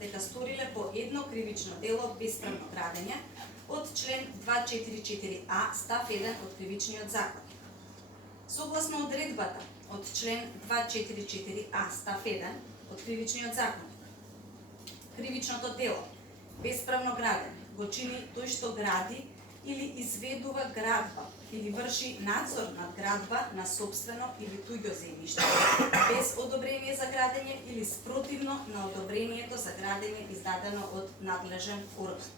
дека сториле по едно кривично дело бесправно градење од член 244а став 1 од Кривичниот закон. Согласно одредбата од член 244а став 1 од Кривичниот закон, кривичното дело бесправно градење го чини тој што гради или изведува градба или врши надзор над градба на сопствено или туѓо земјиште без одобрение за градење или спротивно на одобрението за градење издадено од надлежен орган.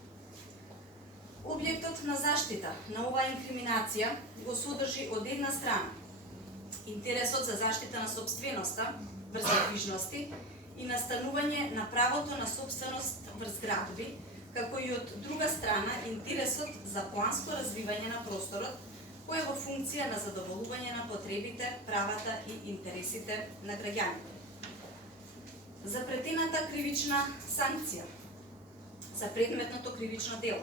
Објектот на заштита на оваа инкриминација го содржи од една страна интересот за заштита на сопственоста врз недвижности и настанување на правото на сопственост врз градби, како и од друга страна интересот за планско развивање на просторот, кој е во функција на задоволување на потребите, правата и интересите на граѓаните. Запретената кривична санкција за предметното кривично дело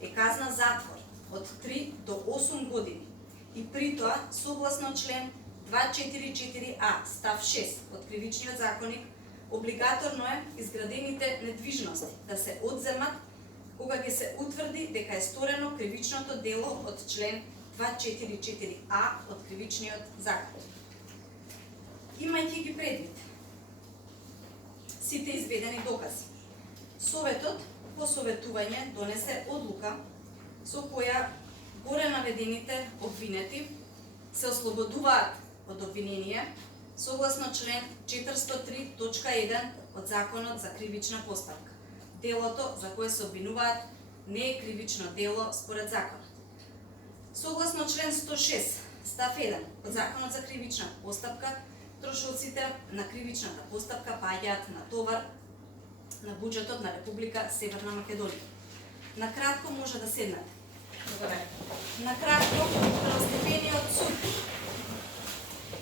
е казна затвор од 3 до 8 години и при тоа, согласно член 244а став 6 од Кривичниот законник, облигаторно е изградените недвижности да се одземат кога ќе се утврди дека е сторено кривичното дело од член 244а од Кривичниот закон. Имајќи ги предвид сите изведени докази, Советот по советување донесе одлука со која горе наведените обвинети се ослободуваат од обвинение согласно член 403.1 од Законот за кривична постапка. Делото за кое се обвинуваат не е кривично дело според законот. Согласно член 106 став 1 од Законот за кривична постапка, трошоците на кривичната постапка паѓаат на товар на буџетот на Република Северна Македонија. Накратко може да седнете. Накратко,